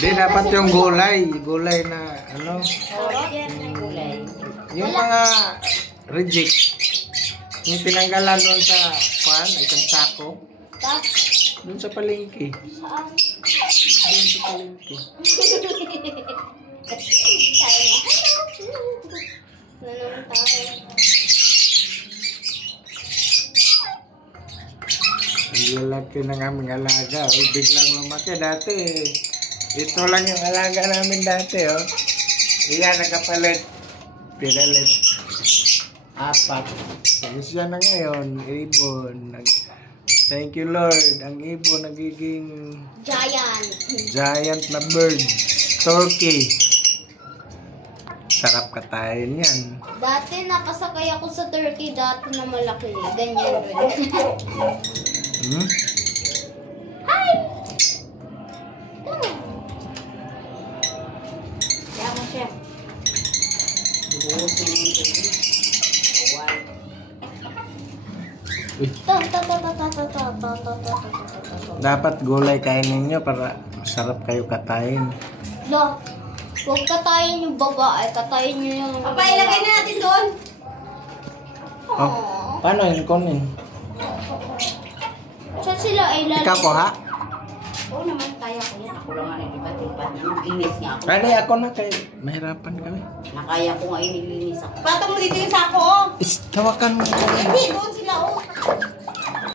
Di, dapat yung gulay. Gulay na, ano? Yung mga reject. Yung tinanggalan doon sa pan, isang sako. Doon sa palengke. Doon sa palengke. Ang lalaki ng aming alaga. O, biglang lumaki dati. Ito lang yung alaga namin dati. Oh. Iyan, nagkapalit. Pinalit. 4. Tapos siya na ngayon. Ibon. Thank you, Lord. Ang ibon nagiging giant na bird. Turkey. Sarap katayin yan. Dati nakasakay ako sa turkey dati na malaki. Ganyan rin. Hi! Kaya mo siya. Dapat gulay kainin nyo para sarap kayo katayin. Lo, huwag katayin yung babae. Katayin nyo yung... Papa, ilagay na natin doon. Oh, paano yun kunin? Saan sila ay lalaki? Ikaw po ha? Oo naman, kaya ko yan. Ako lang nga nilipat-lipat. Nilinis nga ako. Kali ako na kayo. Mahirapan kami. Nakaya ko nga inilinis ako. Patong mo dito yung sako, oh. Tawakan mo. Hindi, doon sila, oh.